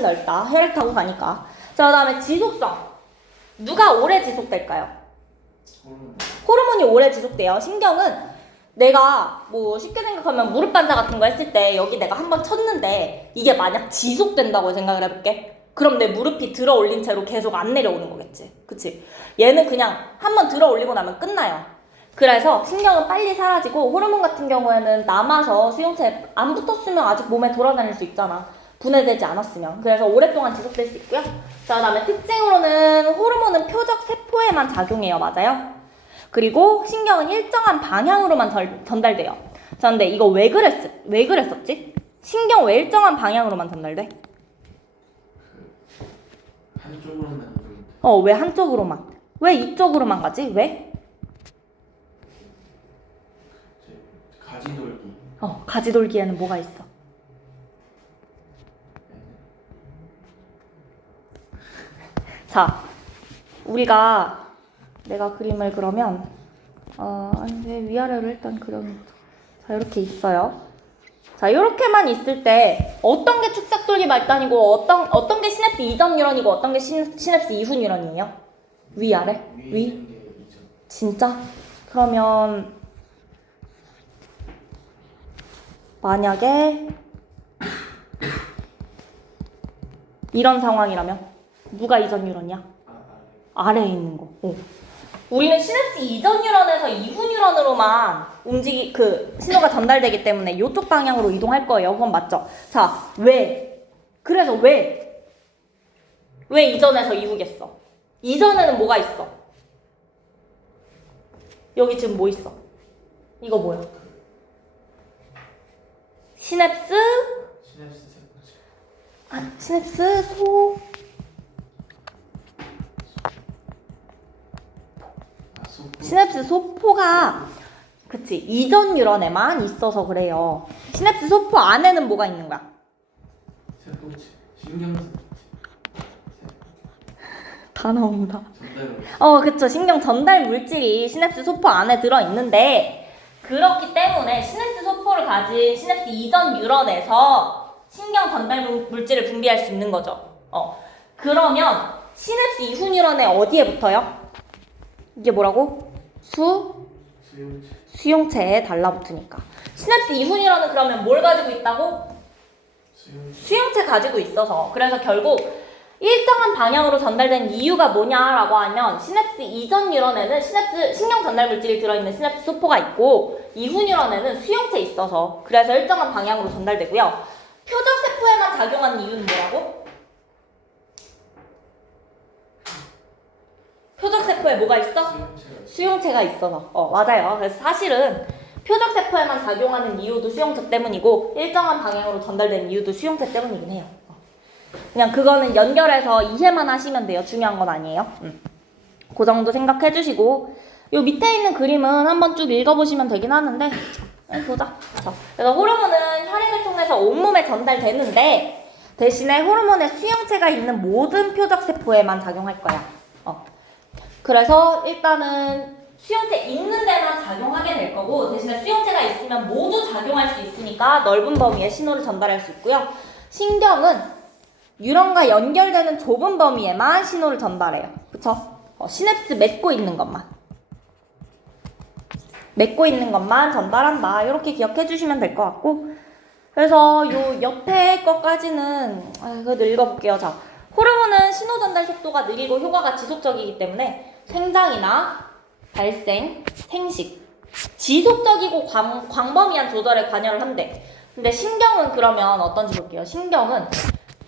훨씬 넓다. 혈액 타고 가니까. 자, 그 다음에 지속성. 누가 오래 지속될까요? 호르몬이 오래 지속돼요. 신경은 내가 뭐 쉽게 생각하면 무릎 반사 같은 거 했을 때 여기 내가 한번 쳤는데 이게 만약 지속된다고 생각을 해볼게. 그럼 내 무릎이 들어 올린 채로 계속 안 내려오는 거겠지. 그치? 얘는 그냥 한번 들어 올리고 나면 끝나요. 그래서 신경은 빨리 사라지고 호르몬 같은 경우에는 남아서 수용체에 안 붙었으면 아직 몸에 돌아다닐 수 있잖아. 분해되지 않았으면. 그래서 오랫동안 지속될 수 있고요. 자, 그 다음에 특징으로는 호르몬은 표적 세포에만 작용해요. 맞아요? 그리고 신경은 일정한 방향으로만 전달돼요. 자, 근데 이거 왜 그랬었지? 신경 왜 일정한 방향으로만 전달돼? 한쪽으로만 이동이 왜 한쪽으로만? 왜 이쪽으로만 가지? 왜? 가지돌기. 가지돌기에는 뭐가 있어? 자, 내가 그림을 그러면 위아래로 일단 그려놓자. 자, 이렇게 있어요. 자, 이렇게만 있을 때 어떤 게 축삭돌기 말단이고 어떤 게 시냅스 이전 뉴런이고 어떤 게 시냅스 이후 뉴런이에요? 위아래? 위? 진짜? 그러면 만약에 이런 상황이라면 누가 이전 뉴런이야? 아래에 있는 거. 우리는 시냅스 이전 뉴런에서 이후 뉴런으로만 신호가 전달되기 때문에 이쪽 방향으로 이동할 거예요. 그건 맞죠? 자, 왜? 그래서 왜 이전에서 이후겠어? 이전에는 뭐가 있어? 여기 지금 뭐 있어? 이거 뭐야? 시냅스 시냅스 소포가 그치 이전 뉴런에만 있어서 그래요. 시냅스 소포 안에는 뭐가 있는 거야? 세포체, 신경세포체. 다 나온다. 전달. 그쵸. 신경 전달 물질이 시냅스 소포 안에 들어있는데 그렇기 때문에 시냅스 소포를 가진 시냅스 이전 뉴런에서 신경 전달 물질을 분비할 수 있는 거죠. 그러면 시냅스 이후 뉴런에 어디에 붙어요? 이게 뭐라고? 수용체에 달라붙으니까. 시냅스 이후 뉴런은 그러면 뭘 가지고 있다고? 수용체 가지고 있어서. 그래서 결국 일정한 방향으로 전달된 이유가 뭐냐라고 하면 시냅스 이전 뉴런에는 신경 전달 물질이 들어있는 시냅스 소포가 있고 이후 뉴런에는 수용체 있어서 그래서 일정한 방향으로 전달되고요. 표적 세포에만 작용하는 이유는 뭐라고? 표적 세포에 뭐가 있어? 수용체가 있어서. 맞아요. 그래서 사실은 표적 세포에만 작용하는 이유도 수용체 때문이고 일정한 방향으로 전달되는 이유도 수용체 때문이긴 해요. 그냥 그거는 연결해서 이해만 하시면 돼요. 중요한 건 아니에요. 그 정도 생각해 주시고 요 밑에 있는 그림은 한번 쭉 읽어보시면 되긴 하는데 보자. 그래서 호르몬은 혈액을 통해서 온몸에 전달되는데 대신에 호르몬의 수용체가 있는 모든 표적 세포에만 작용할 거야. 그래서 일단은 수용체 있는 데만 작용하게 될 거고 대신에 수용체가 있으면 모두 작용할 수 있으니까 넓은 범위의 신호를 전달할 수 있고요. 신경은 뉴런과 연결되는 좁은 범위에만 신호를 전달해요. 그쵸? 시냅스 맺고 있는 것만 전달한다. 이렇게 기억해 주시면 될 것 같고 그래서 요 옆에 것까지는 그래도 읽어볼게요. 자, 호르몬은 신호 전달 속도가 느리고 효과가 지속적이기 때문에 생장이나 발생, 생식 지속적이고 광범위한 조절에 관여를 한대. 근데 신경은 그러면 어떤지 볼게요. 신경은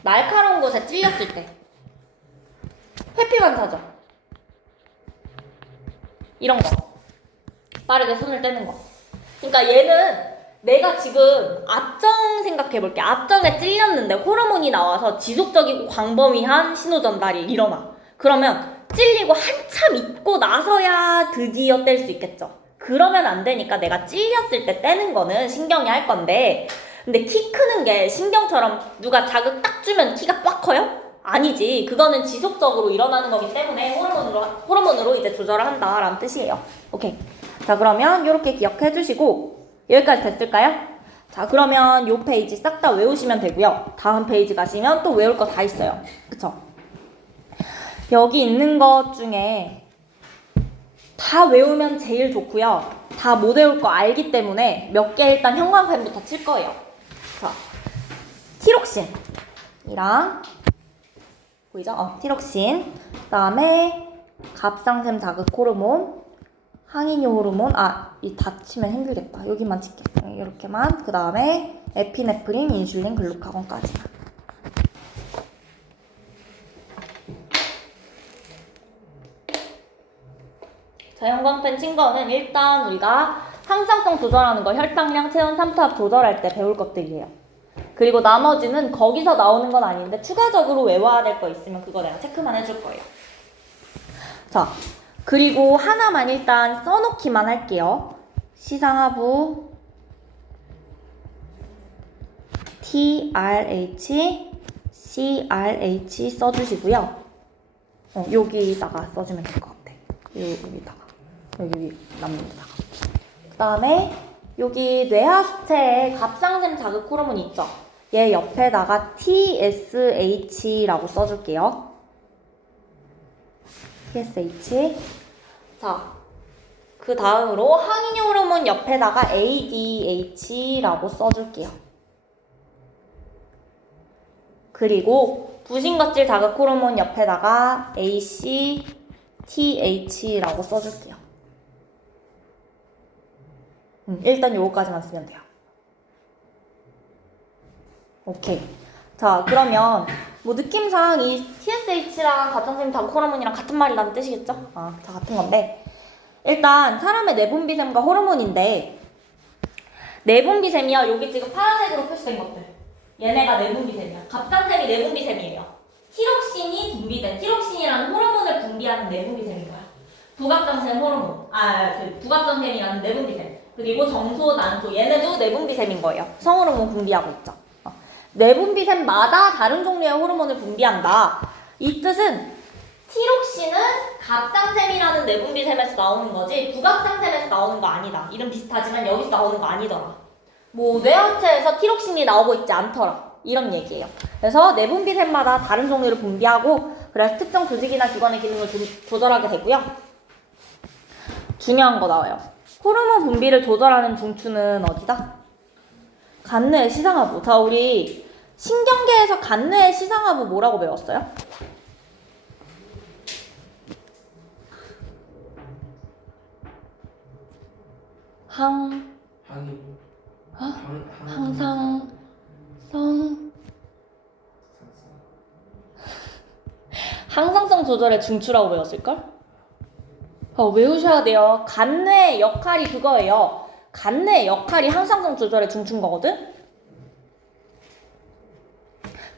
날카로운 곳에 찔렸을 때 회피 반사죠. 이런 거 빠르게 손을 떼는 거. 그러니까 얘는 내가 지금 앞정 생각해볼게. 앞정에 찔렸는데 호르몬이 나와서 지속적이고 광범위한 신호 전달이 일어나. 그러면 찔리고 한참 있고 나서야 드디어 뗄 수 있겠죠. 그러면 안 되니까 내가 찔렸을 때 떼는 거는 신경이 할 건데 근데 키 크는 게 신경처럼 누가 자극 딱 주면 키가 빡 커요? 아니지. 그거는 지속적으로 일어나는 거기 때문에 호르몬으로 이제 조절을 한다라는 뜻이에요. 오케이. 자, 그러면 이렇게 기억해 주시고 여기까지 됐을까요? 자, 그러면 요 페이지 싹 다 외우시면 되고요. 다음 페이지 가시면 또 외울 거 다 있어요. 그쵸? 여기 있는 것 중에 다 외우면 제일 좋고요. 다 못 외울 거 알기 때문에 몇 개 일단 형광펜부터 칠 거예요. 자, 티록신이랑 보이죠? 티록신. 그 다음에 갑상샘 자극 호르몬, 항이뇨 호르몬. 이 닫히면 힘들겠다. 여기만 칠게. 이렇게만. 그 다음에 에피네프린, 인슐린, 글루카곤까지만. 자, 형광펜 친 거는 일단 우리가 항상성 조절하는 거, 혈당량, 체온, 삼투압 조절할 때 배울 것들이에요. 그리고 나머지는 거기서 나오는 건 아닌데 추가적으로 외워야 될 거 있으면 그거 내가 체크만 해줄 거예요. 자, 그리고 하나만 일단 써놓기만 할게요. 시상하부 TRH, CRH 써주시고요. 여기다가 써주면 될 것 같아. 여기다가. 여기 남는 데다가. 그 다음에 여기 뇌하수체에 갑상샘 자극 호르몬 있죠? 얘 옆에다가 TSH라고 써줄게요. TSH. 자, 그 다음으로 항이뇨 호르몬 옆에다가 ADH라고 써줄게요. 그리고 부신거질 자극 호르몬 옆에다가 ACTH라고 써줄게요. 일단 요거까지만 쓰면 돼요. 오케이. 자, 그러면 뭐 느낌상 이 TSH랑 갑상샘 자극 호르몬이랑 같은 말이라는 뜻이겠죠? 다 같은 건데 일단 사람의 내분비샘과 호르몬인데 내분비샘이요. 여기 지금 파란색으로 표시된 것들. 얘네가 내분비샘이야. 갑상샘이 내분비샘이에요. 티록신이 분비된 티록신이라는 호르몬을 분비하는 내분비샘인 거야. 부갑상샘 호르몬. 부갑상샘이라는 내분비샘. 그리고 정소, 난소. 얘네도 내분비샘인 거예요. 성호르몬 분비하고 있죠. 내분비샘마다 다른 종류의 호르몬을 분비한다. 이 뜻은 티록신은 갑상샘이라는 내분비샘에서 나오는 거지 부갑상샘에서 나오는 거 아니다. 이름 비슷하지만 여기서 나오는 거 아니더라. 뭐 뇌하체에서 티록신이 나오고 있지 않더라. 이런 얘기예요. 그래서 내분비샘마다 다른 종류를 분비하고 그래서 특정 조직이나 기관의 기능을 조절하게 되고요. 중요한 거 나와요. 호르몬 분비를 조절하는 중추는 어디다? 간뇌의 시상하부. 자, 우리 신경계에서 간뇌의 시상하부 뭐라고 배웠어요? 항상성 조절의 중추라고 배웠을걸? 외우셔야 돼요. 간뇌의 역할이 그거예요. 간뇌의 역할이 항상성 조절의 중추인 거거든?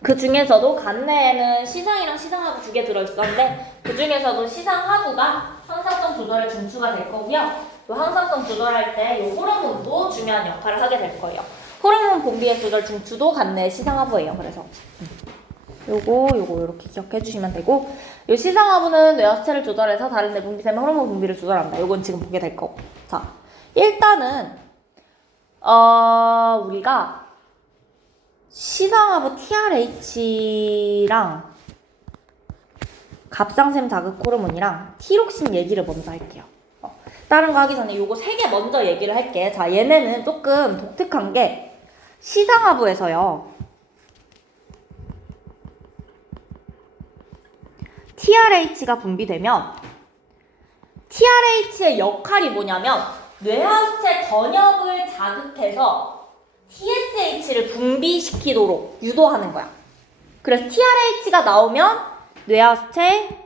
그 중에서도 간뇌에는 시상이랑 시상하부 2개 들어있었는데 그 중에서도 시상하부가 항상성 조절의 중추가 될 거고요. 또 항상성 조절할 때 이 호르몬도 중요한 역할을 하게 될 거예요. 호르몬 분비의 조절 중추도 간뇌의 시상하부예요. 그래서 요거 이렇게 기억해 주시면 되고 요 시상하부는 뇌하수체를 조절해서 다른 내분비샘의 호르몬 분비를 조절한다. 요건 지금 보게 될 거고. 자, 일단은 우리가 시상하부 TRH랑 갑상샘 자극 호르몬이랑 티록신 얘기를 먼저 할게요. 다른 거 하기 전에 요거 3개 먼저 얘기를 할게. 자, 얘네는 조금 독특한 게 시상하부에서요. TRH가 분비되면 TRH의 역할이 뭐냐면 뇌하수체 전엽을 자극해서 TSH를 분비시키도록 유도하는 거야. 그래서 TRH가 나오면 뇌하수체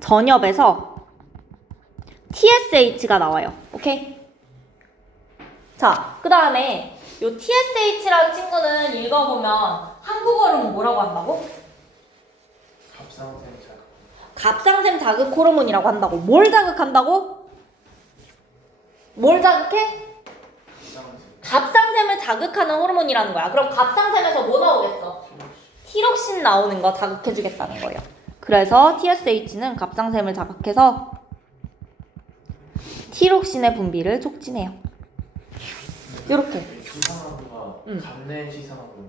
전엽에서 TSH가 나와요. 오케이? 자, 그 다음에 요 TSH라는 친구는 읽어보면 한국어로는 뭐라고 한다고? 갑상샘 자극 호르몬이라고 한다고. 뭘 자극한다고? 뭘 자극해? 갑상샘을 자극하는 호르몬이라는 거야. 그럼 갑상샘에서 뭐 나오겠어? 티록신 나오는 거 자극해주겠다는 거예요. 그래서 TSH는 갑상샘을 자극해서 티록신의 분비를 촉진해요. 요렇게. 시상하부가 간내 시상하부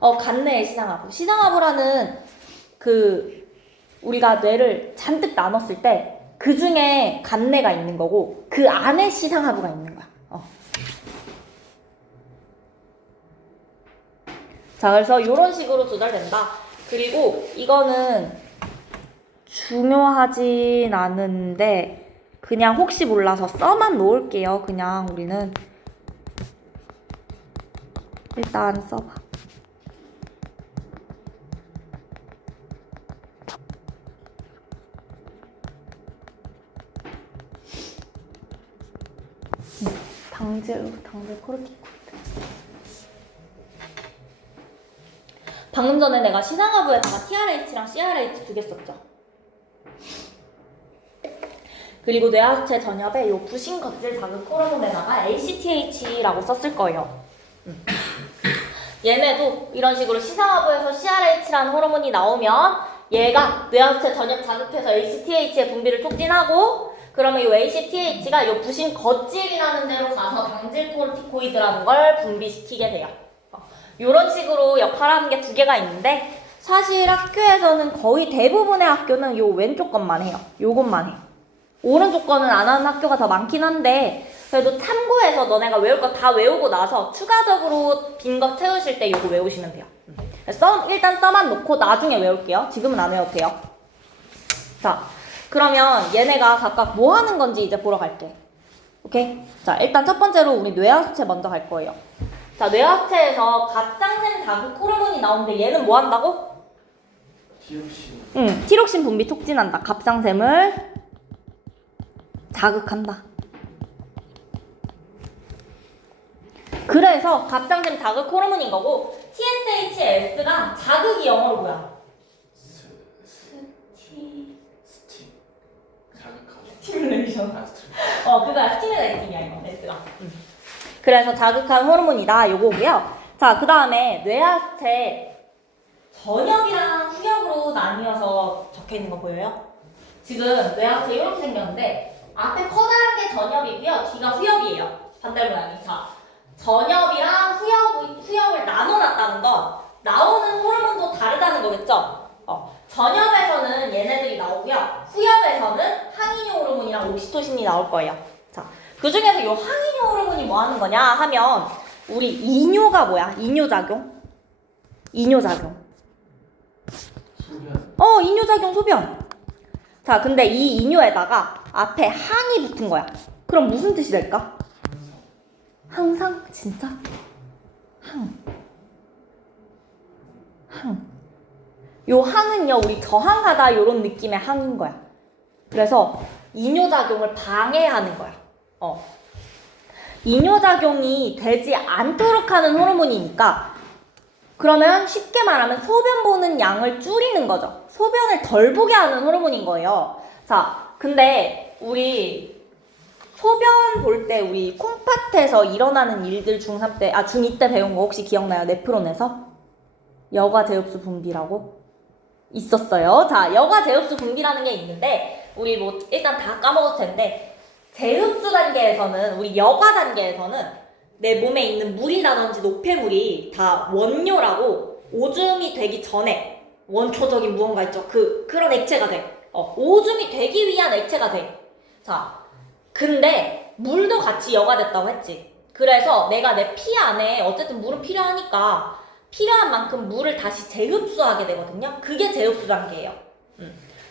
말하는. 간내의 시상하부. 시상하부라는 우리가 뇌를 잔뜩 나눴을 때 그 중에 간내가 있는 거고 그 안에 시상하부가 있는 거야. 자, 그래서 이런 식으로 조절된다. 그리고 이거는 중요하진 않은데 그냥 혹시 몰라서 써만 놓을게요. 그냥 우리는 일단 써봐. 당질 코르티코이드. 방금 전에 내가 시상하부에다가 TRH랑 CRH 두 개 썼죠. 그리고 뇌하수체 전엽에 요 부신 겉질 자극 호르몬에다가 ACTH라고 썼을 거예요. 얘네도 이런 식으로 시상하부에서 CRH라는 호르몬이 나오면 얘가 뇌하수체 전엽 자극해서 ACTH의 분비를 촉진하고 그러면 이 ACTH가 이 부신 겉질이라는 데로 가서 당질 코르티코이드라는 걸 분비시키게 돼요. 이런 식으로 역할하는 게 두 개가 있는데 사실 학교에서는 거의 대부분의 학교는 요 왼쪽 것만 해요. 요것만 해. 오른쪽 거는 안 하는 학교가 더 많긴 한데 그래도 참고해서 너네가 외울 거 다 외우고 나서 추가적으로 빈 거 채우실 때 요거 외우시면 돼요. 일단 써만 놓고 나중에 외울게요. 지금은 안 외워도 돼요. 자, 그러면 얘네가 각각 뭐 하는 건지 이제 보러 갈게. 오케이? 자, 일단 첫 번째로 우리 뇌하수체 먼저 갈 거예요. 자, 뇌하수체에서 갑상샘 자극 호르몬이 나오는데 얘는 뭐 한다고? 티록신. 티록신 분비 촉진한다. 갑상샘을 자극한다. 그래서 갑상샘 자극 호르몬인 거고 TSHS가 자극이 영어로 뭐야? 스티뮬레이션. 그거야. 스티뮬레이팅이야 이거 S가. 그래서 자극한 호르몬이다 요거고요. 자, 그 다음에 뇌하수체 전엽이랑 후엽으로 나뉘어서 적혀있는 거 보여요? 지금 뇌하수체 이렇게 생겼는데 앞에 커다란 게 전엽이고요. 뒤가 후엽이에요. 반대 모양이. 자, 전엽이랑 후엽을 나눠놨다는 건 나오는 호르몬도 다르다는 거겠죠? 전엽에서는 얘네들이 나오고요. 후엽에서는 항이뇨 호르몬이랑 옥시토신이 나올 거예요. 자, 그 중에서 이 항이뇨 호르몬이 뭐 하는 거냐 하면 우리 이뇨가 뭐야? 이뇨작용? 이뇨작용. 소변. 이뇨작용 소변. 자, 근데 이 이뇨에다가 앞에 항이 붙은 거야. 그럼 무슨 뜻이 될까? 항상? 진짜? 항. 요 항은요, 우리 저항하다 요런 느낌의 항인 거야. 그래서 이뇨작용을 방해하는 거야. 이뇨작용이 되지 않도록 하는 호르몬이니까 그러면 쉽게 말하면 소변 보는 양을 줄이는 거죠. 소변을 덜 보게 하는 호르몬인 거예요. 자, 근데 우리 소변 볼 때 우리 콩팥에서 일어나는 일들 중3 때, 중2 때 배운 거 혹시 기억나요? 네프론에서? 여과 제흡수 분비라고 있었어요. 자, 여과 제흡수 분비라는 게 있는데 우리 뭐 일단 다 까먹을 텐데 제흡수 단계에서는 우리 여과 단계에서는 내 몸에 있는 물이라든지 노폐물이 다 원료라고 오줌이 되기 전에 원초적인 무언가 있죠. 그런 액체가 돼. 오줌이 되기 위한 액체가 돼. 자, 근데 물도 같이 여과됐다고 했지. 그래서 내가 내 피 안에 어쨌든 물은 필요하니까 필요한 만큼 물을 다시 재흡수하게 되거든요. 그게 재흡수 단계예요.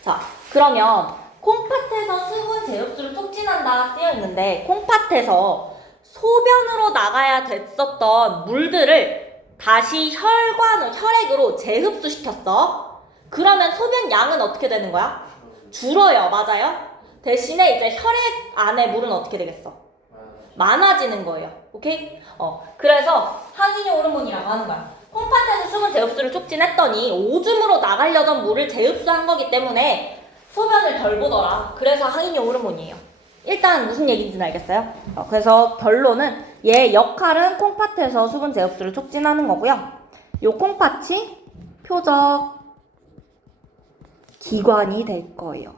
자, 그러면 콩팥에서 수분 재흡수를 촉진한다 쓰여 있는데 콩팥에서 소변으로 나가야 됐었던 물들을 다시 혈액으로 재흡수시켰어. 그러면 소변 양은 어떻게 되는 거야? 줄어요. 맞아요? 대신에 이제 혈액 안에 물은 어떻게 되겠어? 많아지는 거예요. 오케이? 그래서 항이뇨 호르몬이라고 하는 거야. 콩팥에서 수분 재흡수를 촉진했더니 오줌으로 나가려던 물을 재흡수한 거기 때문에 소변을 덜 보더라. 그래서 항이뇨 호르몬이에요. 일단 무슨 얘기인지는 알겠어요? 그래서 결론은 얘 역할은 콩팥에서 수분 재흡수를 촉진하는 거고요. 요 콩팥이 표적 기관이 될 거예요.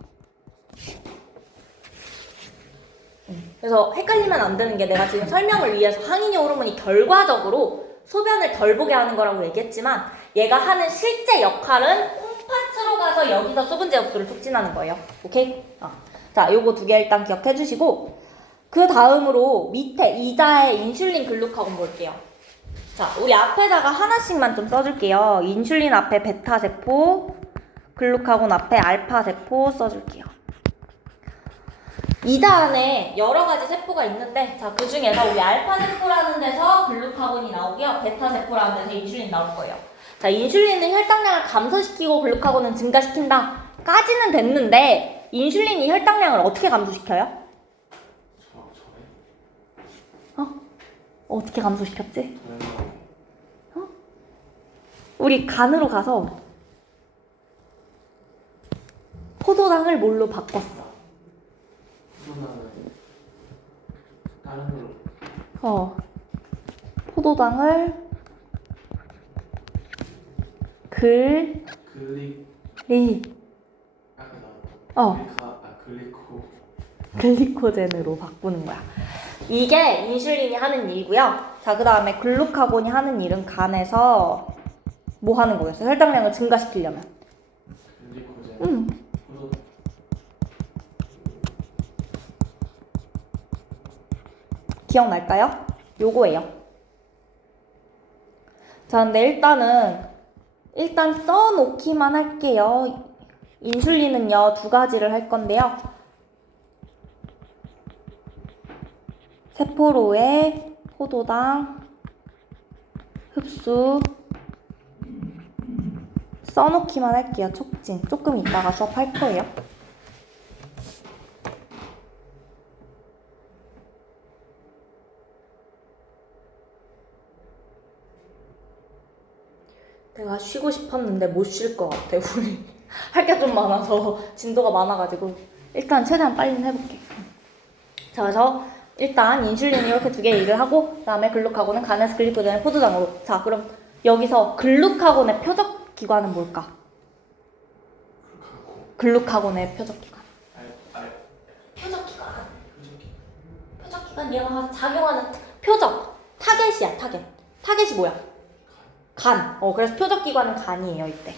그래서 헷갈리면 안 되는 게 내가 지금 설명을 위해서 항인유 호르몬이 결과적으로 소변을 덜 보게 하는 거라고 얘기했지만 얘가 하는 실제 역할은 콩팥으로 가서 여기서 수분제 흡수를 촉진하는 거예요. 오케이? 자, 요거 두 개 일단 기억해 주시고 그 다음으로 밑에 이자의 인슐린 글루카곤 볼게요. 자, 우리 앞에다가 하나씩만 좀 써줄게요. 인슐린 앞에 베타 세포, 글루카곤 앞에 알파 세포 써줄게요. 이자 안에 여러 가지 세포가 있는데, 자, 그 중에서 우리 알파 세포라는 데서 글루카곤이 나오고요. 베타 세포라는 데서 인슐린 나올 거예요. 자, 인슐린은 혈당량을 감소시키고 글루카곤은 증가시킨다. 까지는 됐는데, 인슐린이 혈당량을 어떻게 감소시켜요? 어떻게 감소시켰지? 우리 간으로 가서 포도당을 뭘로 바꿨어? 다른 걸로. 포도당을 글리 아까 나왔던 글리코젠으로 바꾸는 거야. 이게 인슐린이 하는 일이고요. 자, 그 다음에 글루카곤이 하는 일은 간에서 뭐 하는 거겠어? 혈당량을 증가시키려면. 글리코젠. 기억날까요? 요거예요. 자, 근데 일단 써놓기만 할게요. 인슐린은요, 두 가지를 할 건데요. 세포로의 포도당 흡수 써놓기만 할게요. 촉진. 조금 이따가 수업할 거예요. 내가 쉬고 싶었는데 못 쉴 것 같아. 우리 할 게 좀 많아서 진도가 많아가지고 일단 최대한 빨리 해볼게. 자, 그래서 일단 인슐린이 이렇게 두 개 일을 하고 그 다음에 글루카곤은 간에서 글리코젠을 포도당으로. 자, 그럼 여기서 글루카곤의 표적 기관은 뭘까? 글루카곤의 표적 기관. 표적 기관 얘가 작용하는 표적. 타겟이야, 타겟. 타겟이 뭐야? 간. 그래서 표적 기관은 간이에요, 이때.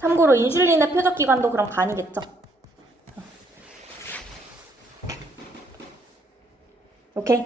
참고로 인슐린의 표적 기관도 그럼 간이겠죠? 오케이?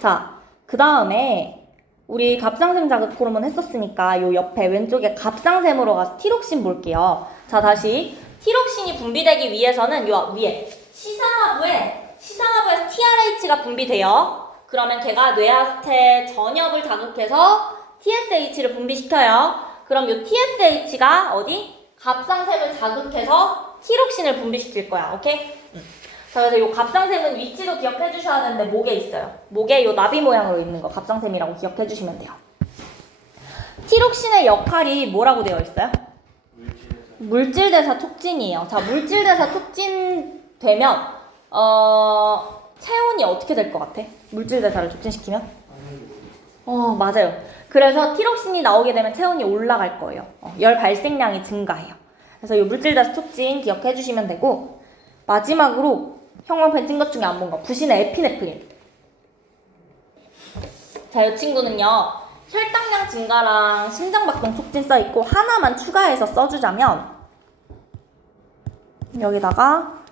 자, 그 다음에 우리 갑상샘 자극 호르몬 했었으니까 요 옆에 왼쪽에 갑상샘으로 가서 티록신 볼게요. 자, 다시 티록신이 분비되기 위해서는 요 위에 시상하부에서 TRH가 분비돼요. 그러면 걔가 뇌하수체 전엽을 자극해서 TSH를 분비시켜요. 그럼 요 TSH가 어디? 갑상샘을 자극해서 티록신을 분비시킬 거야. 오케이? 자, 그래서 요 갑상샘은 위치도 기억해 주셔야 되는데 목에 있어요. 목에 요 나비 모양으로 있는 거 갑상샘이라고 기억해 주시면 돼요. 티록신의 역할이 뭐라고 되어 있어요? 물질대사 촉진이에요. 자, 물질대사 촉진 되면 체온이 어떻게 될 것 같아? 물질대사를 촉진시키면? 맞아요. 그래서 티록신이 나오게 되면 체온이 올라갈 거예요. 열 발생량이 증가해요. 그래서 이 물질대사 촉진 기억해 주시면 되고, 마지막으로 형광 펜친 것 중에 안 본 거, 부신의 에피네프린. 자, 이 친구는요, 혈당량 증가랑 심장박동 촉진 써있고 하나만 추가해서 써주자면 여기다가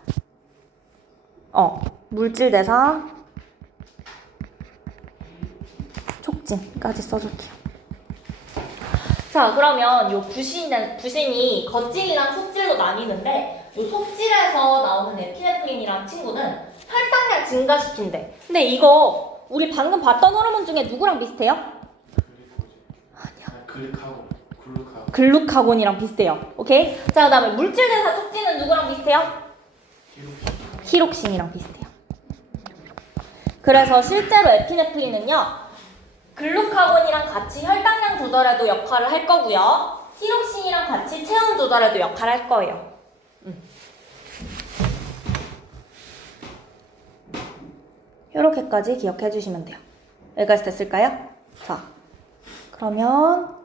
물질대사 촉진까지 써줄게요. 자, 그러면 요 부신이 겉질이랑 속질로 나뉘는데 요 속질에서 나오는 에피네프린이라는 친구는 혈당량 증가시킨대. 근데 이거 우리 방금 봤던 호르몬 중에 누구랑 비슷해요? 아니야. 글루카곤이랑 비슷해요. 오케이? 자, 그 다음에 물질대사 촉진은 누구랑 비슷해요? 티록신이랑 비슷해요. 그래서 실제로 에피네프린은요, 글루카곤이랑 같이 혈당량 조절에도 역할을 할 거고요. 티록신이랑 같이 체온 조절에도 역할을 할 거예요. 이렇게까지 기억해 주시면 돼요. 여기까지 됐을까요? 자, 그러면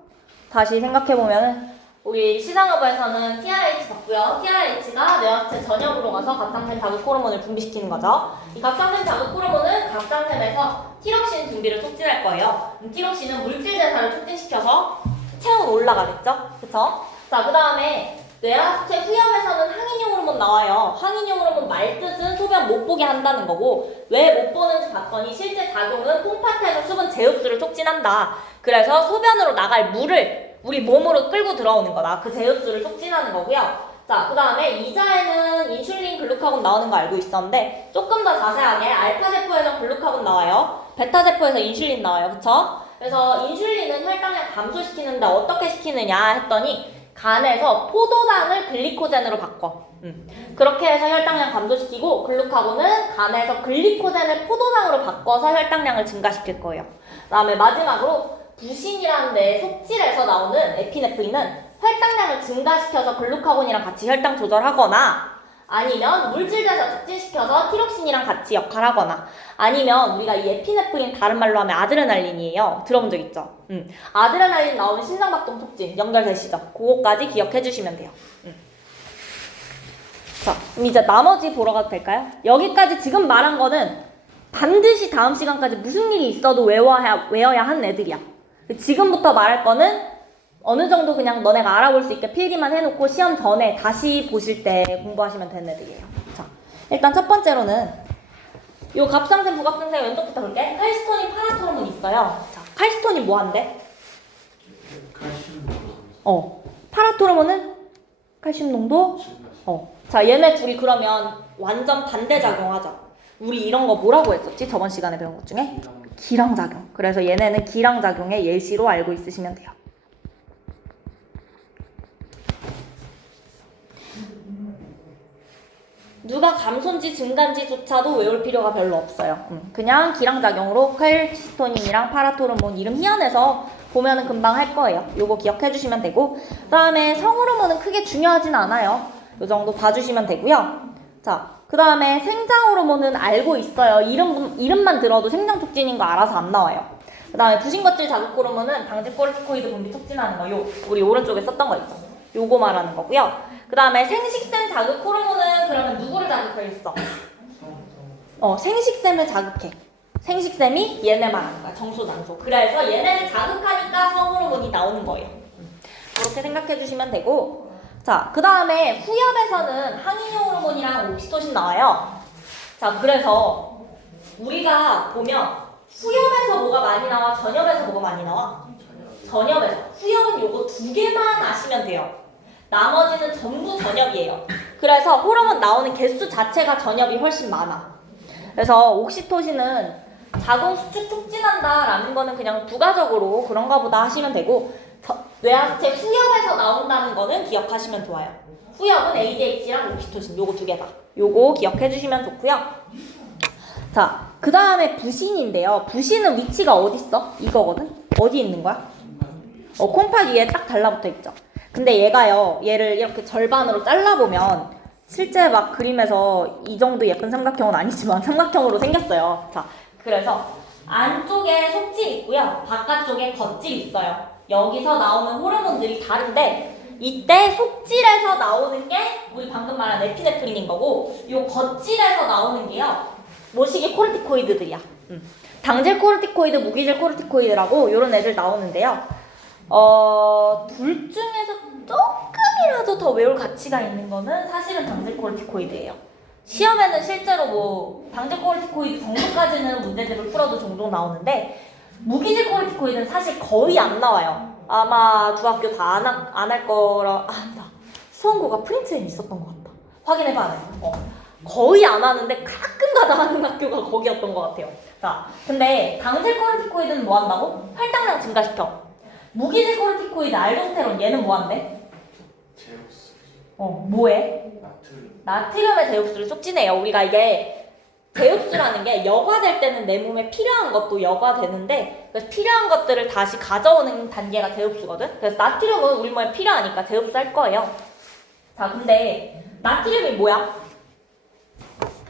다시 생각해 보면은 우리 시상여부에서는 TRH 봤고요. TRH가 뇌하체 전역으로 가서 갑상샘 자극 호르몬을 분비시키는 거죠. 이 갑상샘 자극 호르몬은 갑상샘에서 티록신 분비를 촉진할 거예요. 티록신은 물질 대사를 촉진시켜서 체온 올라가겠죠? 그쵸? 자, 그 다음에 뇌하체 후엽에서는 항인용 호르몬 나와요. 항인용 호르몬 말뜻은 소변 못 보게 한다는 거고 왜 못 보는지 봤더니 실제 작용은 콩팥에서 수분 재흡수를 촉진한다. 그래서 소변으로 나갈 물을 우리 몸으로 끌고 들어오는 거다. 그 재흡수를 촉진하는 거고요. 자, 그 다음에 이자에는 인슐린, 글루카곤 나오는 거 알고 있었는데 조금 더 자세하게 알파세포에서 글루카곤 나와요. 베타세포에서 인슐린 나와요. 그쵸? 그래서 인슐린은 혈당량 감소시키는데 어떻게 시키느냐 했더니 간에서 포도당을 글리코젠으로 바꿔. 그렇게 해서 혈당량 감소시키고 글루카곤은 간에서 글리코젠을 포도당으로 바꿔서 혈당량을 증가시킬 거예요. 그 다음에 마지막으로 부신이라는 데 속질에서 나오는 에피네프린은 혈당량을 증가시켜서 글루카곤이랑 같이 혈당 조절하거나 아니면 물질 대사 촉진시켜서 티록신이랑 같이 역할하거나 아니면 우리가 이 에피네프린 다른 말로 하면 아드레날린이에요. 들어본 적 있죠? 아드레날린 나오면 심장박동 촉진 연결되시죠? 그거까지 기억해 주시면 돼요. 자, 그럼 이제 나머지 보러 가도 될까요? 여기까지 지금 말한 거는 반드시 다음 시간까지 무슨 일이 있어도 외워야 하는 애들이야. 지금부터 말할 거는 어느 정도 그냥 너네가 알아볼 수 있게 필기만 해놓고 시험 전에 다시 보실 때 공부하시면 되는 애들이에요. 자, 일단 첫 번째로는 요 갑상샘, 부갑상샘 왼쪽부터 볼게. 칼시토닌, 파라토르몬 있어요. 자, 칼시토닌 뭐 한대? 칼슘 파라토르몬은 칼슘 농도? 자, 얘네 둘이 그러면 완전 반대 작용하죠. 우리 이런 거 뭐라고 했었지? 저번 시간에 배운 것 중에? 기량작용. 그래서 얘네는 기량작용의 예시로 알고 있으시면 돼요. 누가 감소인지 증가인지조차도 외울 필요가 별로 없어요. 그냥 기량작용으로 칼시토닌이랑 파라토르몬 이름 희한해서 보면은 금방 할 거예요. 요거 기억해 주시면 되고 그 다음에 성호르몬은 크게 중요하진 않아요. 요 정도 봐주시면 되고요. 자, 그 다음에 생장호르몬은 알고 있어요. 이름만 들어도 생장촉진인 거 알아서 안 나와요. 그 다음에 부신거질 자극호르몬은 당질 코르티코이드 분비 촉진하는 거. 우리 오른쪽에 썼던 거 있죠. 요거 말하는 거고요. 그 다음에 생식샘 자극 호르몬은 그러면 누구를 자극하겠어? 생식샘을 자극해. 생식샘이 얘네 말하는 거야. 정소, 난소. 그래서 얘네를 자극하니까 성호르몬이 나오는 거예요. 그렇게 생각해 주시면 되고 자, 그 다음에 후엽에서는 항인용 호르몬이랑 옥시토신 나와요. 자, 그래서 우리가 보면 후엽에서 뭐가 많이 나와? 전엽에서 뭐가 많이 나와? 전엽에서. 후엽은 요거 두 개만 아시면 돼요. 나머지는 전부 전엽이에요. 그래서 호르몬 나오는 개수 자체가 전엽이 훨씬 많아. 그래서 옥시토신은 자궁 수축 촉진한다라는 거는 그냥 부가적으로 그런가 보다 하시면 되고 뇌하체 후엽에서 나온다는 거는 기억하시면 좋아요. 후엽은 ADH랑 옥시토신 요거 두 개다. 요거 기억해 주시면 좋고요. 자, 그 다음에 부신인데요. 부신은 위치가 어디 있어? 이거거든? 어디 있는 거야? 콩팥 위에 딱 달라붙어 있죠. 근데 얘를 이렇게 절반으로 잘라보면 실제 막 그림에서 이 정도 예쁜 삼각형은 아니지만 삼각형으로 생겼어요. 자, 그래서 안쪽에 속질이 있고요. 바깥쪽에 겉질이 있어요. 여기서 나오는 호르몬들이 다른데 이때 속질에서 나오는 게 우리 방금 말한 에피네프린인 거고 요 겉질에서 나오는 게요. 모시기 코르티코이드들이야. 당질 코르티코이드, 무기질 코르티코이드라고 요런 애들 나오는데요. 둘 중에서 조금이라도 더 외울 가치가 있는 거는 사실은 당질 코르티코이드예요. 시험에는 실제로 뭐 당질 코르티코이드 정도까지는 문제집을 풀어도 종종 나오는데 무기질 코르티코이드는 사실 거의 안 나와요. 아마 두 학교 다 안 할 거라 아니다. 수원고가 프린트엔 있었던 것 같다. 확인해봐야 돼. 거의 안 하는데 가끔가다 하는 학교가 거기였던 것 같아요. 자, 근데 당질 코르티코이드는 뭐 한다고? 혈당량 증가시켜. 무기질 코르티코이드 알도스테론 얘는 뭐 한대? 제우스. 뭐해? 나트륨의 제흡수를 촉진해요. 우리가 이게 제흡수라는 게 여과될 때는 내 몸에 필요한 것도 여과되는데 그래서 필요한 것들을 다시 가져오는 단계가 제흡수거든. 그래서 나트륨은 우리 몸에 필요하니까 제흡수 할 거예요. 자, 근데 나트륨이 뭐야?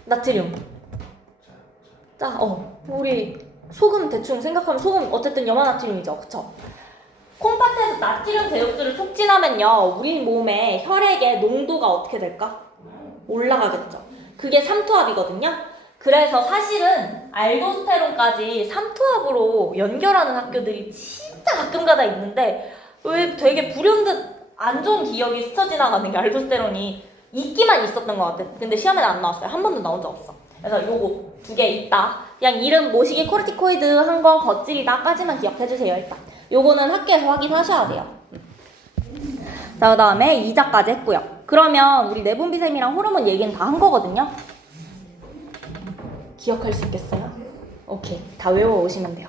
나트륨. 자, 우리 소금 대충 생각하면 소금 어쨌든 염화나트륨이죠. 그쵸? 콩팥에서 나트륨 제육수를 촉진하면요, 우리 몸의 혈액의 농도가 어떻게 될까? 올라가겠죠. 그게 삼투압이거든요. 그래서 사실은 알도스테론까지 삼투압으로 연결하는 학교들이 진짜 가끔가다 있는데 왜 되게 불현듯 안 좋은 기억이 스쳐 지나가는 게 알도스테론이 있기만 있었던 것 같아. 근데 시험에는 안 나왔어요. 한 번도 나온 적 없어. 그래서 요거 2개 있다. 그냥 이름 모시기 코르티코이드 한 건 거칠이다까지만 기억해주세요. 일단 요거는 학교에서 확인하셔야 돼요. 자, 그 다음에 2자까지 했고요. 그러면 우리 내분비샘이랑 호르몬 얘기는 다 한 거거든요. 기억할 수 있겠어요? 오케이, 다 외워오시면 돼요.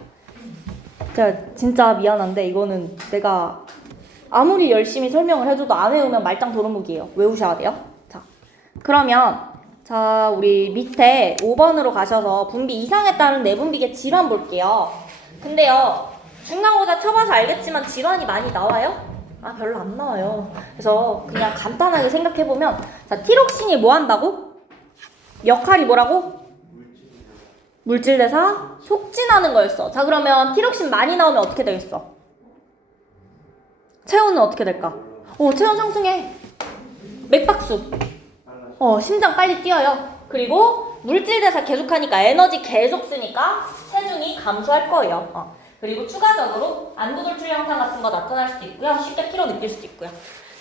제가 진짜 미안한데 이거는 내가 아무리 열심히 설명을 해줘도 안 외우면 말짱 도루묵이에요. 외우셔야 돼요. 자, 그러면 자, 우리 밑에 5번으로 가셔서 분비 이상에 따른 내분비계 질환 볼게요. 근데요, 중간고사 쳐봐서 알겠지만 질환이 많이 나와요? 아, 별로 안 나와요. 그래서 그냥 간단하게 생각해보면, 자, 티록신이 뭐 한다고? 역할이 뭐라고? 물질대사 촉진하는 거였어. 자, 그러면 티록신 많이 나오면 어떻게 되겠어? 체온은 어떻게 될까? 체온 상승해. 맥박수. 심장 빨리 뛰어요. 그리고 물질대사 계속하니까 에너지 계속 쓰니까 체중이 감소할 거예요. 그리고 추가적으로 안도돌출 현상 같은 거 나타날 수도 있고요. 쉽게 피로 느낄 수도 있고요.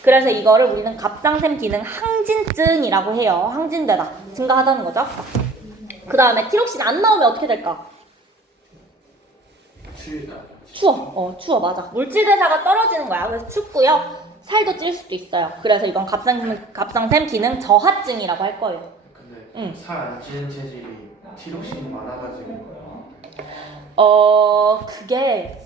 그래서 이거를 우리는 갑상샘 기능 항진증이라고 해요. 항진되다. 증가하다는 거죠. 그 다음에 티록신 안 나오면 어떻게 될까? 추워. 추워. 맞아. 물질대사가 떨어지는 거야. 그래서 춥고요. 살도 찔 수도 있어요. 그래서 이건 갑상샘 기능 저하증이라고 할 거예요. 근데 살 안 찌는 체질이 티록신이 많아가지고 그게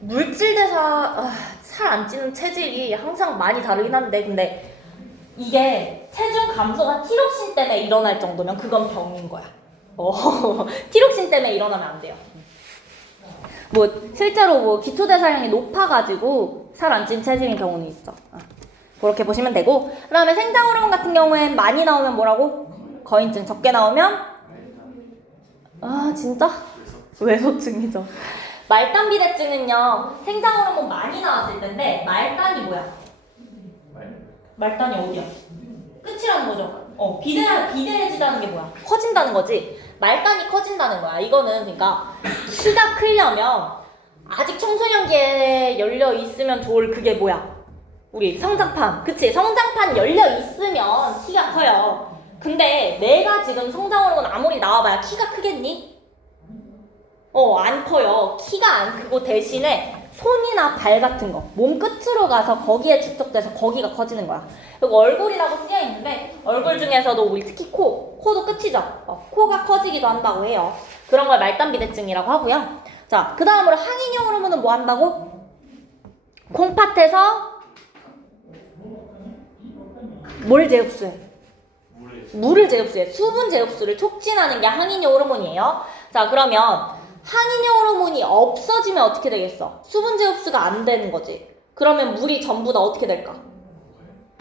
물질대사 살 안 찌는 체질이 항상 많이 다르긴 한데 근데 이게 체중 감소가 티록신 때문에 일어날 정도면 그건 병인 거야. 티록신 때문에 일어나면 안 돼요. 뭐 실제로 뭐 기초대사량이 높아가지고 살 안 찐 체질인 경우는 있죠. 그렇게 보시면 되고, 그 다음에 생장호르몬 같은 경우엔 많이 나오면 뭐라고? 거인증. 적게 나오면 진짜? 외소증이죠. 말단비대증은요, 생장호르몬 많이 나왔을 텐데 말단이 뭐야? 말단이 어디야? 끝이라는 거죠. 비대해지다는 게 뭐야? 커진다는 거지. 말단이 커진다는 거야. 이거는 그러니까 키가 크려면 아직 청소년기에 열려 있으면 좋을 그게 뭐야? 우리 성장판. 그치? 성장판 열려 있으면 키가 커요. 근데 내가 지금 성장호르몬 아무리 나와봐야 키가 크겠니? 안 커요. 키가 안 크고 대신에 손이나 발 같은 거, 몸 끝으로 가서 거기에 축적돼서 거기가 커지는 거야. 그리고 얼굴이라고 쓰여 있는데 얼굴 중에서도 우리 특히 코도 끝이죠. 코가 커지기도 한다고 해요. 그런 걸 말단비대증이라고 하고요. 자, 그 다음으로 항인형 호르몬은 뭐 한다고? 콩팥에서 뭘 제흡수해? 물을 제흡수해. 수분 제흡수를 촉진하는 게 항인형 호르몬이에요. 자, 그러면 항인형 호르몬이 없어지면 어떻게 되겠어? 수분 제흡수가 안 되는 거지. 그러면 물이 전부 다 어떻게 될까?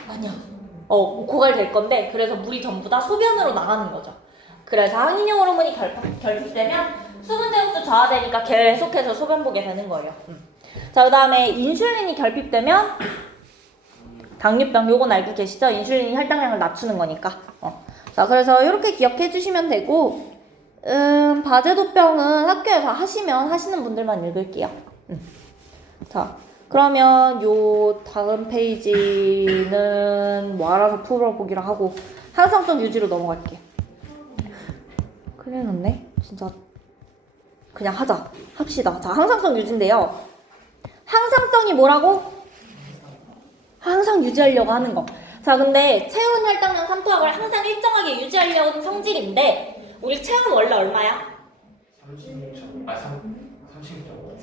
아니야. 고갈될 건데 그래서 물이 전부 다 소변으로 나가는 거죠. 그래서 항인형 호르몬이 결핍되면 수분 제흡수 저하되니까 계속해서 소변 보게 되는 거예요. 자, 그 다음에 인슐린이 결핍되면 당뇨병, 요건 알고 계시죠? 인슐린이 혈당량을 낮추는 거니까. 자, 그래서 이렇게 기억해 주시면 되고, 바제도병은 학교에서 하시는 분들만 읽을게요. 자, 그러면 요 다음 페이지는 뭐 알아서 풀어보기로 하고 항상성 유지로 넘어갈게요. 큰일 났네. 진짜 그냥 합시다. 자, 항상성 유지인데요. 항상성이 뭐라고? 항상 유지하려고 하는 거. 자, 근데 체온, 혈당량, 삼투압을 항상 일정하게 유지하려는 성질인데 우리 체온 원래 얼마야?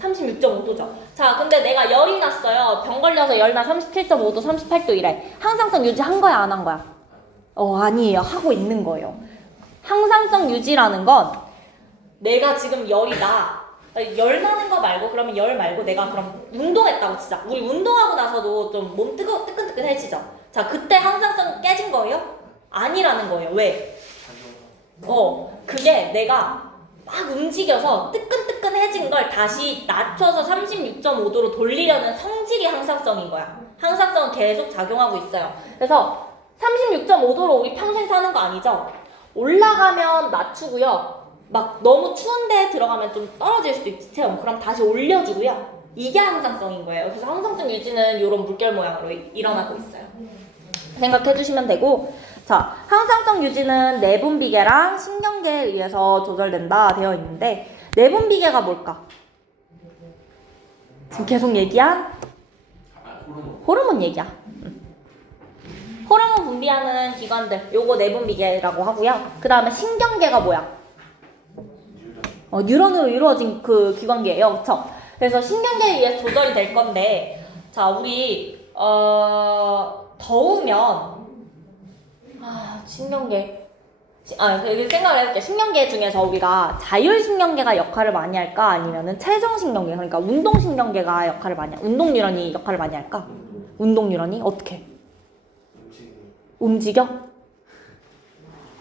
36.5도죠. 자, 근데 내가 열이 났어요. 병 걸려서 열 나 37.5도, 38도 이래. 항상성 유지 한 거야, 안 한 거야? 아니에요. 하고 있는 거예요. 항상성 유지라는 건 내가 지금 열이 나. 열 나는 거 말고, 그러면 열 말고 내가 그럼 운동했다고 치자. 우리 운동하고 나서도 좀 몸 뜨끈뜨끈해지죠. 자, 그때 항상성 깨진 거예요? 아니라는 거예요. 왜? 그게 내가 막 움직여서 뜨끈뜨끈해진 걸 다시 낮춰서 36.5도로 돌리려는 성질이 항상성인 거야. 항상성은 계속 작용하고 있어요. 그래서 36.5도로 우리 평생 사는 거 아니죠? 올라가면 낮추고요. 막 너무 추운데 들어가면 좀 떨어질 수도 있지, 체온. 그럼 다시 올려주고요. 이게 항상성인 거예요. 그래서 항상성 유지는 이런 물결 모양으로 일어나고 있어요. 생각해 주시면 되고, 자, 항상성 유지는 내분 비계랑 신경계에 의해서 조절된다 되어 있는데, 내분 비계가 뭘까? 지금 계속 얘기한 호르몬 얘기야. 호르몬 분비하는 기관들, 요거 내분 비계라고 하고요. 그 다음에 신경계가 뭐야? 뉴런으로 이루어진 그 기관계예요. 그쵸? 그래서 신경계에 의해서 조절이 될 건데, 자, 우리 더우면 신경계 여기 생각을 해볼게. 신경계 중에서 우리가 자율신경계가 역할을 많이 할까? 아니면은 체정신경계, 그러니까 운동신경계가 역할을 많이 운동뉴런이 역할을 많이 할까? 운동뉴런이? 어떻게? 움직여?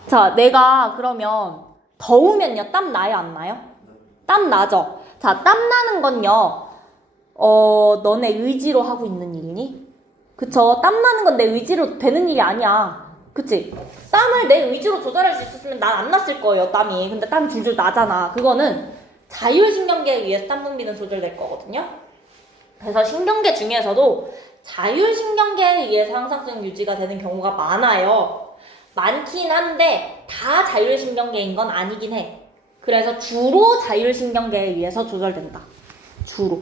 자, 내가 그러면 더우면요, 땀 나요, 안 나요? 땀 나죠? 자, 땀 나는 건요, 너네 의지로 하고 있는 일이니? 그쵸? 땀 나는 건 내 의지로 되는 일이 아니야. 그치? 땀을 내 의지로 조절할 수 있었으면 난 안 났을 거예요, 땀이. 근데 땀 줄줄 나잖아. 그거는 자율신경계에 의해서 땀 분비는 조절될 거거든요. 그래서 신경계 중에서도 자율신경계에 의해서 항상성 유지가 되는 경우가 많아요. 많긴 한데 다 자율신경계인 건 아니긴 해. 그래서 주로 자율신경계에 의해서 조절된다. 주로.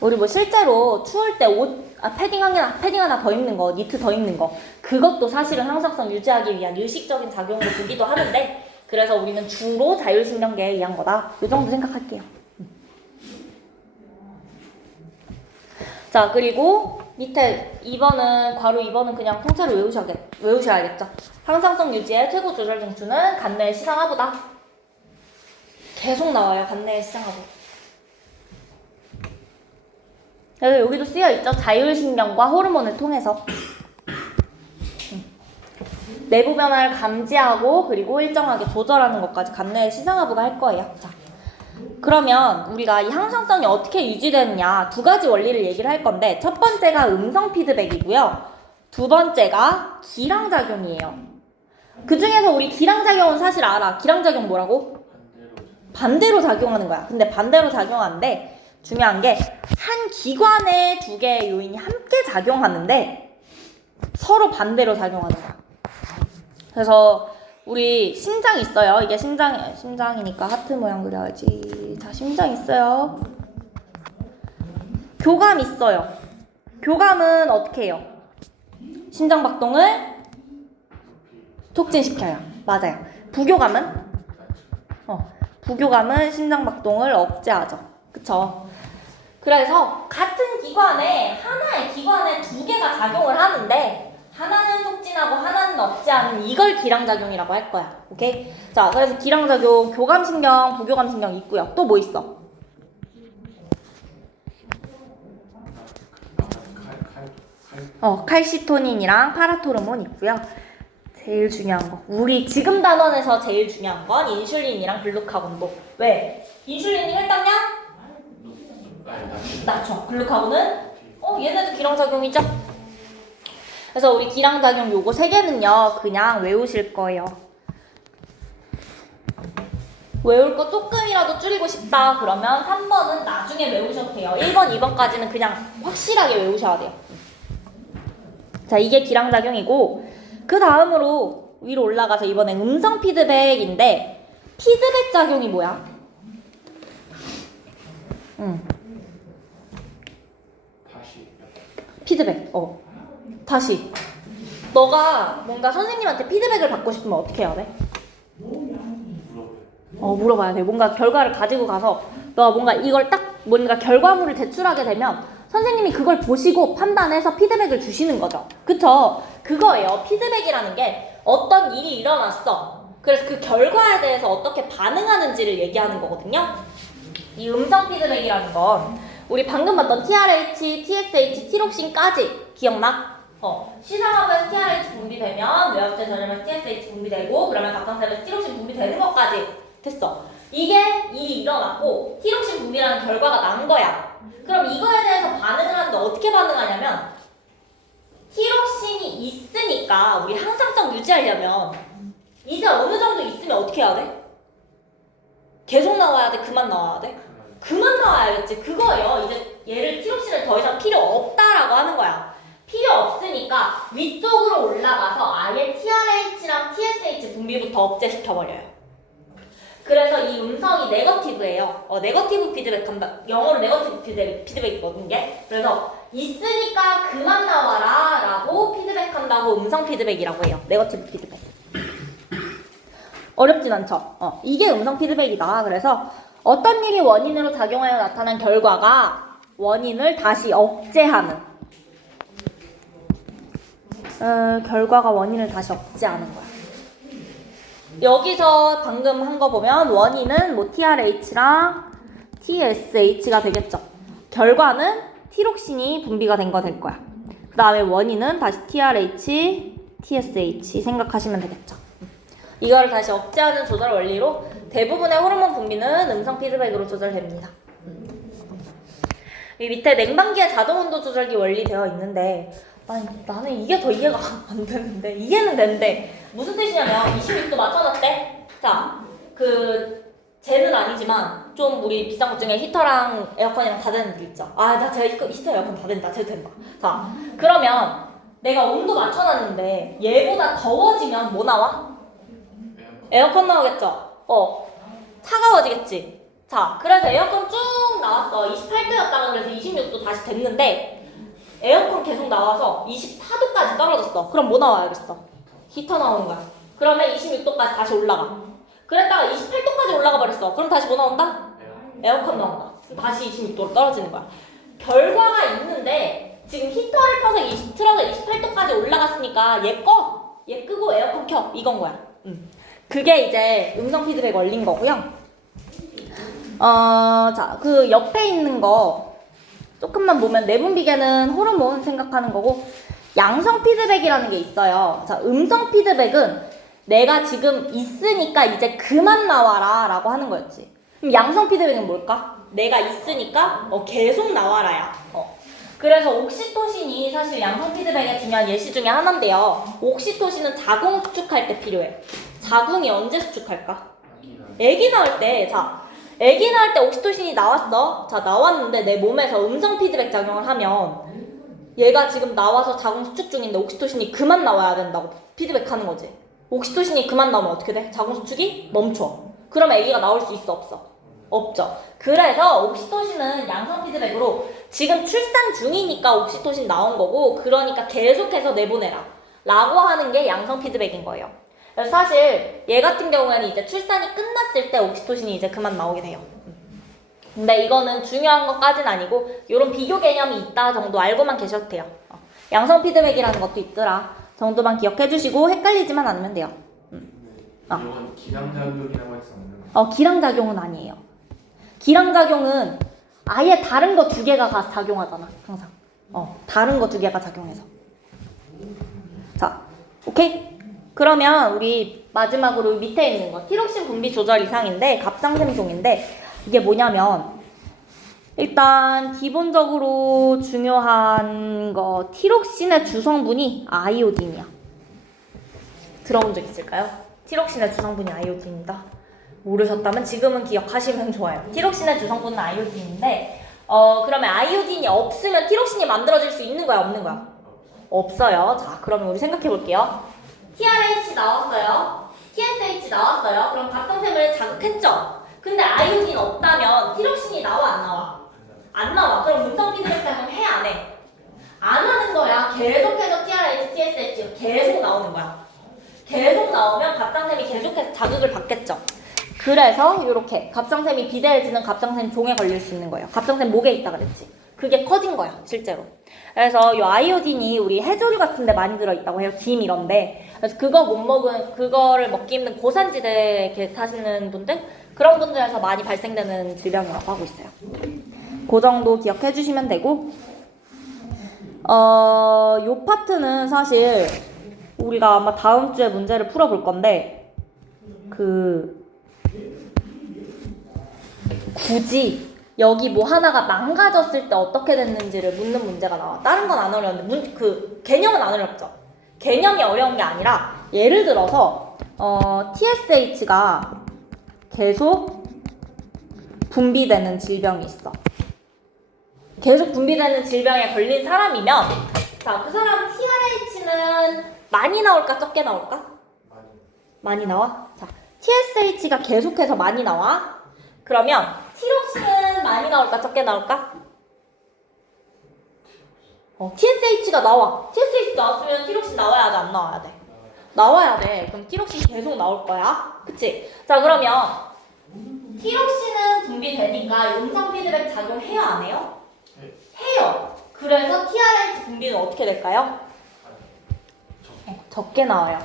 우리 뭐 실제로 추울 때 패딩 하나 더 입는 거, 니트 더 입는 거, 그것도 사실은 항상성 유지하기 위한 의식적인 작용으로 보기도 하는데, 그래서 우리는 주로 자율신경계에 의한 거다. 이 정도 생각할게요. 자, 그리고 밑에 2번은, 괄호 2번은 그냥 통째로 외우셔야겠죠. 항상성 유지의 최고 조절 정추는 간내의 시상하부다. 계속 나와요, 간내의 시상하부. 그래서 여기도 쓰여있죠. 자율신경과 호르몬을 통해서 내부 변화를 감지하고 그리고 일정하게 조절하는 것까지 간내의 시상하부가 할 거예요. 자, 그러면 우리가 이 항상성이 어떻게 유지되느냐, 두 가지 원리를 얘기를 할 건데, 첫 번째가 음성 피드백이고요. 두 번째가 기량작용이에요. 그 중에서 우리 기량작용은 사실 알아. 기량작용 뭐라고? 반대로 작용하는 거야. 근데 반대로 작용하는데 중요한 게 한 기관에 두 개의 요인이 함께 작용하는데 서로 반대로 작용하는 거야. 그래서 우리 심장 있어요. 이게 심장이니까 하트 모양 그려야지. 자, 심장 있어요. 교감 있어요. 교감은 어떻게 해요? 심장 박동을 촉진시켜요. 맞아요. 부교감은? 부교감은 심장 박동을 억제하죠. 그쵸? 그래서 같은 기관에, 하나의 기관에 두 개가 작용을 하는데 하나는 촉진하고 하나는 억제하는, 이걸 기량작용이라고 할 거야. 오케이? 자, 그래서 기량작용, 교감신경, 부교감신경 있고요. 또 뭐 있어? 칼시토닌이랑 파라토르몬 있고요. 제일 중요한 거, 우리 지금 단원에서 제일 중요한 건 인슐린이랑 글루카곤도. 왜? 인슐린이 혈당량? 낮춰. 글루카곤은? 얘네도 기량작용이죠? 그래서 우리 기량작용 요거 세 개는요, 그냥 외우실 거예요. 외울 거 조금이라도 줄이고 싶다 그러면 3번은 나중에 외우셔도 돼요. 1번, 2번까지는 그냥 확실하게 외우셔야 돼요. 자, 이게 기량작용이고, 그 다음으로 위로 올라가서 이번엔 음성 피드백인데, 피드백 작용이 뭐야? 피드백. 다시. 너가 뭔가 선생님한테 피드백을 받고 싶으면 어떻게 해야 돼? 물어봐야 돼. 뭔가 결과를 가지고 가서 너가 뭔가 결과물을 제출하게 되면 선생님이 그걸 보시고 판단해서 피드백을 주시는 거죠. 그쵸? 그거예요. 피드백이라는 게 어떤 일이 일어났어. 그래서 그 결과에 대해서 어떻게 반응하는지를 얘기하는 거거든요. 이 음성 피드백이라는 건 우리 방금 봤던 TRH, TSH, 티록신까지 기억나? 시상하면 TRH 분비되면 뇌합체 저렴해서 TSH 분비되고 그러면 갑상선에서 티록신 분비되는 것까지 됐어. 이게 일이 일어났고 티록신 분비라는 결과가 난 거야. 그럼 이거에 대해서 반응을 하는데 어떻게 반응하냐면 티록신이 있으니까 우리 항상성 유지하려면 이제 어느 정도 있으면 어떻게 해야 돼? 계속 나와야 돼? 그만 나와야 돼? 그만 나와야겠지. 그거예요. 이제 얘를 티록신을 더 이상 필요 없다라고 하는 거야. 필요 없으니까 위쪽으로 올라가서 아예 TRH랑 TSH 분비부터 억제시켜버려요. 그래서 이 음성이 네거티브예요. 네거티브 피드백 한다. 영어로 네거티브 피드백이거든요. 이게. 그래서 있으니까 그만 나와라 라고 피드백한다고 음성 피드백이라고 해요. 네거티브 피드백. 어렵진 않죠? 이게 음성 피드백이다. 그래서 어떤 일이 원인으로 작용하여 나타난 결과가 원인을 다시 억제하는 결과가 원인을 다시 억제하는 거야. 여기서 방금 한 거 보면 원인은 뭐 TRH랑 TSH가 되겠죠. 결과는 티록신이 분비가 된 거 될 거야. 그 다음에 원인은 다시 TRH, TSH 생각하시면 되겠죠. 이거를 다시 억제하는 조절 원리로 대부분의 호르몬 분비는 음성 피드백으로 조절됩니다. 이 밑에 냉방기의 자동 온도 조절기 원리 되어 있는데 나는 이게 더 이해가 안 되는데 이해는 되는데 무슨 뜻이냐면 26도 맞춰놨대. 자, 쟤는 아니지만 좀 우리 비싼 것 중에 히터랑 에어컨이랑 다 되는 데 있죠. 나 제가 히터 에어컨 다 된다. 쟤도 된다. 자, 그러면 내가 온도 맞춰놨는데 얘보다 더워지면 뭐 나와? 에어컨 나오겠죠? 차가워지겠지? 자, 그래서 에어컨 쭉 나왔어. 28도였다가 그래서 26도 다시 됐는데 에어컨 계속 나와서 24도까지 떨어졌어. 그럼 뭐 나와야겠어? 히터 나오는 거야. 그러면 26도까지 다시 올라가. 그랬다가 28도까지 올라가 버렸어. 그럼 다시 뭐 나온다? 에어컨 나온다. 그럼 다시 26도로 떨어지는 거야. 결과가 있는데 지금 히터를 켜서 틀어서 28도까지 올라갔으니까 얘 끄고 에어컨 켜. 이건 거야. 그게 이제 음성 피드백 원리인 거고요. 자, 그 옆에 있는 거 조금만 보면 내분비계는 호르몬 생각하는 거고 양성 피드백이라는 게 있어요. 자, 음성 피드백은 내가 지금 있으니까 이제 그만 나와라 라고 하는 거였지. 그럼 양성 피드백은 뭘까? 내가 있으니까 계속 나와라야. 그래서 옥시토신이 사실 양성 피드백의 중요한 예시 중에 하나인데요. 옥시토신은 자궁 수축할 때 필요해. 자궁이 언제 수축할까? 아기 낳을 때. 자, 아기 낳을 때 옥시토신이 나왔어. 자, 나왔는데 내 몸에서 음성 피드백 작용을 하면 얘가 지금 나와서 자궁 수축 중인데 옥시토신이 그만 나와야 된다고 피드백하는 거지. 옥시토신이 그만 나오면 어떻게 돼? 자궁 수축이 멈춰. 그럼 아기가 나올 수 있어? 없어? 없죠. 그래서 옥시토신은 양성 피드백으로 지금 출산 중이니까 옥시토신 나온 거고 그러니까 계속해서 내보내라 라고 하는 게 양성 피드백인 거예요. 그래서 사실 얘 같은 경우에는 이제 출산이 끝났을 때 옥시토신이 이제 그만 나오게 돼요. 근데 이거는 중요한 것까지는 아니고 이런 비교 개념이 있다 정도 알고만 계셔도 돼요. 양성 피드백이라는 것도 있더라 정도만 기억해 주시고 헷갈리지만 않으면 돼요. 이건 기량작용이라고 해서 없는 거. 기량작용은 아니에요. 기량작용은 아예 다른 거 두 개가 작용하잖아 항상. 다른 거 두 개가 작용해서. 자, 오케이? 그러면 우리 마지막으로 밑에 있는 거 티록신 분비 조절 이상인데 갑상샘종인데 이게 뭐냐면 일단 기본적으로 중요한 거 티록신의 주성분이 아이오딘이야. 들어본 적 있을까요? 티록신의 주성분이 아이오딘이다. 모르셨다면 지금은 기억하시면 좋아요. 티록신의 주성분은 아이오딘인데 그러면 아이오딘이 없으면 티록신이 만들어질 수 있는 거야 없는 거야? 없어요. 자, 그러면 우리 생각해 볼게요. TRH 나왔어요. TSH 나왔어요. 그럼 갑상샘을 자극했죠. 근데 아이오딘 없다면 티록신이 나와 안 나와? 안 나와. 그럼 음성 피드백 작용 해 안 해? 안 하는 거야. 계속해서 TRH, TSH 계속 나오는 거야. 계속 나오면 갑상샘이 계속해서 자극을 받겠죠. 그래서 이렇게 갑상샘이 비대해지는 갑상샘 종에 걸릴 수 있는 거예요. 갑상샘 목에 있다 그랬지. 그게 커진 거야 실제로. 그래서 이 아이오딘이 우리 해조류 같은 데 많이 들어있다고 해요. 김 이런데. 그래서 그거를 먹기 힘든 고산지대에 이렇게 사시는 분들 그런 분들에서 많이 발생되는 질병이라고 하고 있어요. 그 정도 기억해 주시면 되고 요 파트는 사실 우리가 아마 다음 주에 문제를 풀어볼 건데 굳이 여기 뭐 하나가 망가졌을 때 어떻게 됐는지를 묻는 문제가 나와. 다른 건 안 어려운데 개념은 안 어렵죠. 개념이 어려운 게 아니라 예를 들어서 TSH가 계속 분비되는 질병이 있어. 계속 분비되는 질병에 걸린 사람이면 자, 그 사람 TRH는 많이 나올까 적게 나올까? 많이 나와? 자, TSH가 계속해서 많이 나와. 그러면 티록신은 많이 나올까 적게 나올까? TSH가 나와. TSH 나왔으면 티록신 나와야 돼, 안 나와야 돼? 나와야 돼. 그럼 티록신 계속 나올 거야. 그치? 자, 그러면 티록신은 분비되니까 용상 피드백 작용해요, 안 해요? 해요. 그래서 TRH 분비는 어떻게 될까요? 적게 나와요.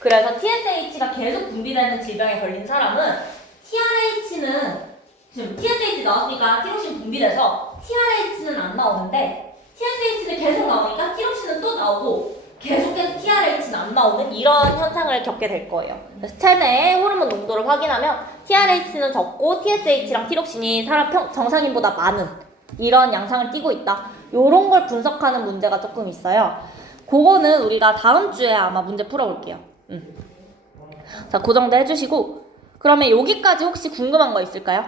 그래서 TSH가 계속 분비되는 질병에 걸린 사람은 TRH는 지금 TSH 나왔으니까 티록신 분비돼서 TRH는 안 나오는데 TSH는 계속 나오니까 티록신은 또 나오고 계속해서 TRH는 안 나오는 이런 현상을 겪게 될 거예요. 그래서 체내의 호르몬 농도를 확인하면 TRH는 적고 TSH랑 티록신이 사람 정상인보다 많은 이런 양상을 띠고 있다. 요런 걸 분석하는 문제가 조금 있어요. 그거는 우리가 다음 주에 아마 문제 풀어볼게요. 자, 그 정도 해주시고 그러면 여기까지 혹시 궁금한 거 있을까요?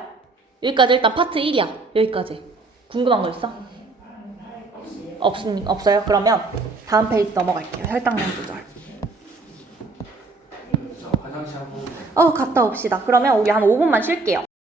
여기까지 일단 파트 1이야. 여기까지. 궁금한 거 있어? 없어요? 그러면 다음 페이지 넘어갈게요. 혈당량 조절. 화장실 한번 갔다 옵시다. 그러면 우리 한 5분만 쉴게요.